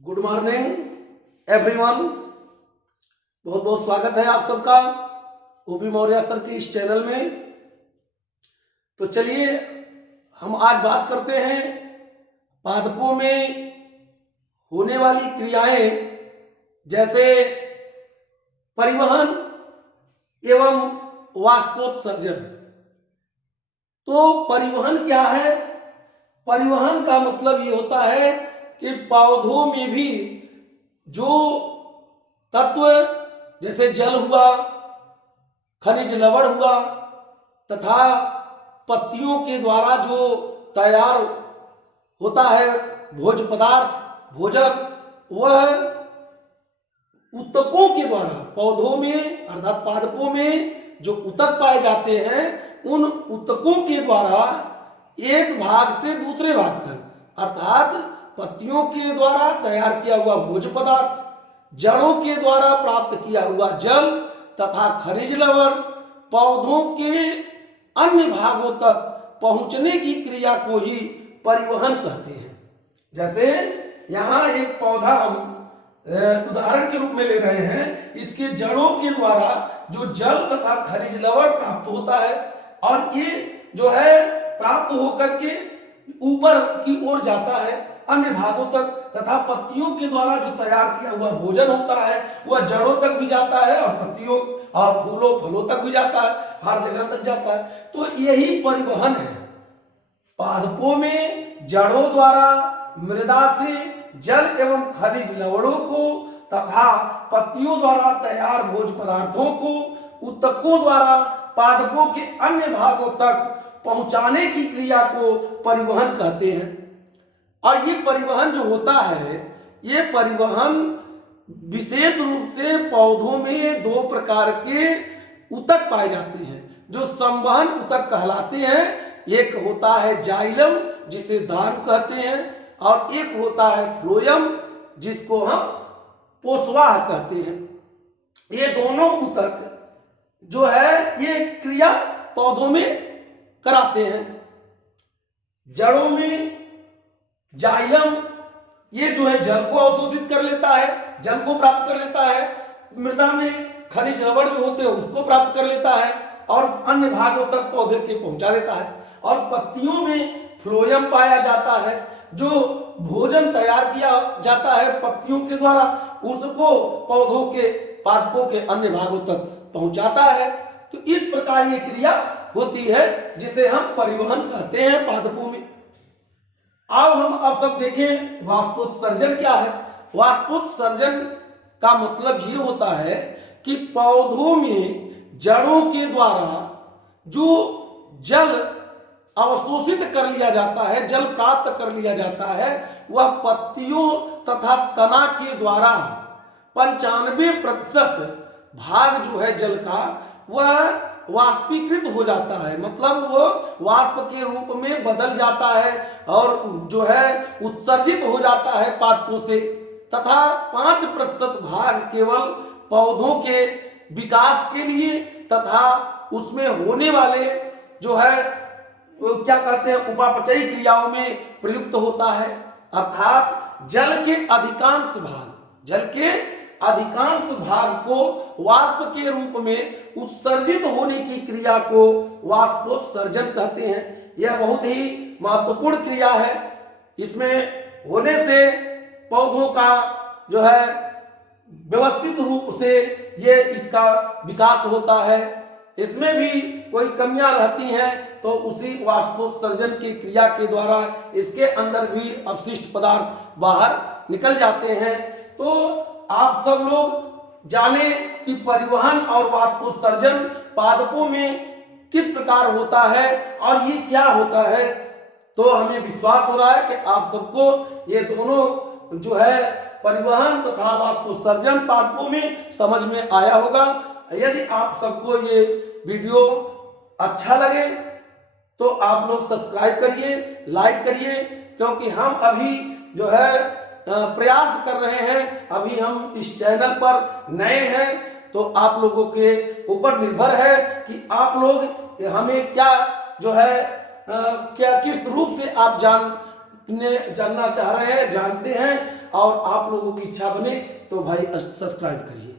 Good morning everyone. बहुत बहुत स्वागत है आप सबका ओपी मौर्य सर के इस चैनल में। तो चलिए हम आज बात करते हैं पादपों में होने वाली क्रियाएं, जैसे परिवहन एवं वाष्पोत्सर्जन। तो परिवहन क्या है? परिवहन का मतलब ये होता है कि पौधों में भी जो तत्व जैसे जल हुआ, खनिज लवण हुआ तथा पत्तियों के द्वारा जो तैयार होता है भोज्य पदार्थ भोजन, वह ऊतकों के द्वारा पौधों में अर्थात पादपों में जो ऊतक पाए जाते हैं, उन ऊतकों के द्वारा एक भाग से दूसरे भाग तक अर्थात पत्तियों के द्वारा तैयार किया हुआ भोज्य पदार्थ, जड़ों के द्वारा प्राप्त किया हुआ जल तथा खनिज लवण पौधों के अन्य भागों तक पहुंचने की क्रिया को ही परिवहन कहते हैं। जैसे यहाँ एक पौधा हम उदाहरण के रूप में ले रहे हैं, इसके जड़ों के द्वारा जो जल तथा खनिज लवण प्राप्त होता है और ये जो है प्राप्त होकर के ऊपर की ओर जाता है अन्य भागों तक, तथा पत्तियों के द्वारा जो तैयार किया हुआ भोजन होता है वह जड़ों तक भी जाता है और पत्तियों और फूलों फलों तक भी जाता है, हर जगह तक जाता है। तो यही परिवहन है। पादपों में जड़ों द्वारा मृदा से जल एवं खनिज लवणों को तथा पत्तियों द्वारा तैयार भोज्य पदार्थों को ऊतकों द्वारा पादपों के अन्य भागों तक पहुंचाने की क्रिया को परिवहन कहते हैं। और ये परिवहन जो होता है, ये परिवहन विशेष रूप से पौधों में दो प्रकार के ऊतक पाए जाते हैं जो संवहन ऊतक कहलाते हैं। एक होता है जाइलम जिसे दारू कहते हैं, और एक होता है फ्लोयम जिसको हम पोषवाह कहते हैं। ये दोनों ऊतक जो है ये क्रिया पौधों में कराते हैं। जड़ों में जाइलम ये जो है जल को अवशोषित कर लेता है, जल को प्राप्त कर लेता है, मृदा में खनिज लवण जो होते हैं उसको प्राप्त कर लेता है और अन्य भागों तक पौधे के पहुंचा देता है। और पत्तियों में फ्लोयम पाया जाता है जो भोजन तैयार किया जाता है पत्तियों के द्वारा, उसको पौधों के पादपों के अन्य भागों तक पहुंचाता है। तो इस प्रकार ये क्रिया होती है जिसे हम परिवहन कहते हैं पादपों में। अब सब देखें वाष्पोत्सर्जन क्या है। वाष्पोत्सर्जन का मतलब ये होता है कि पौधों में जड़ों के द्वारा जो जल अवशोषित कर लिया जाता है, जल प्राप्त कर लिया जाता है, वह पत्तियों तथा तना के द्वारा 95% भाग जो है जल का वह वाष्पीकृत हो जाता है, मतलब वो वाष्प के रूप में बदल जाता है और जो है उत्सर्जित हो जाता है पादपों से, तथा 5% भाग केवल पौधों के विकास के लिए तथा उसमें होने वाले जो है क्या कहते हैं उपापचयी क्रियाओं में प्रयुक्त होता है। अर्थात जल के अधिकांश भाग को वाष्प के रूप में उत्सर्जित होने की क्रिया को वाष्पोत्सर्जन कहते हैं। यह बहुत ही महत्वपूर्ण क्रिया है। इसमें होने से पौधों का जो है व्यवस्थित रूप से ये इसका विकास होता है। इसमें भी कोई कमियां रहती हैं तो उसी वाष्पोत्सर्जन की क्रिया के द्वारा इसके अंदर भी अवशिष्ट पदार्थ बाहर निकल जाते हैं। तो आप सब लोग जाने कि परिवहन और वाष्पोत्सर्जन पादपों में किस प्रकार होता है और ये क्या होता है। तो हमें विश्वास हो रहा है कि आप सबको ये दोनों जो है परिवहन तथा वाष्पोत्सर्जन पादपों में समझ में आया होगा। यदि आप सबको ये वीडियो अच्छा लगे तो आप लोग सब्सक्राइब करिए, लाइक करिए, क्योंकि हम अभी जो है प्रयास कर रहे हैं। अभी हम इस चैनल पर नए हैं तो आप लोगों के ऊपर निर्भर है कि आप लोग हमें क्या जो है क्या किस रूप से आप जानना चाह रहे हैं, जानते हैं और आप लोगों की इच्छा बने तो भाई सब्सक्राइब करिए।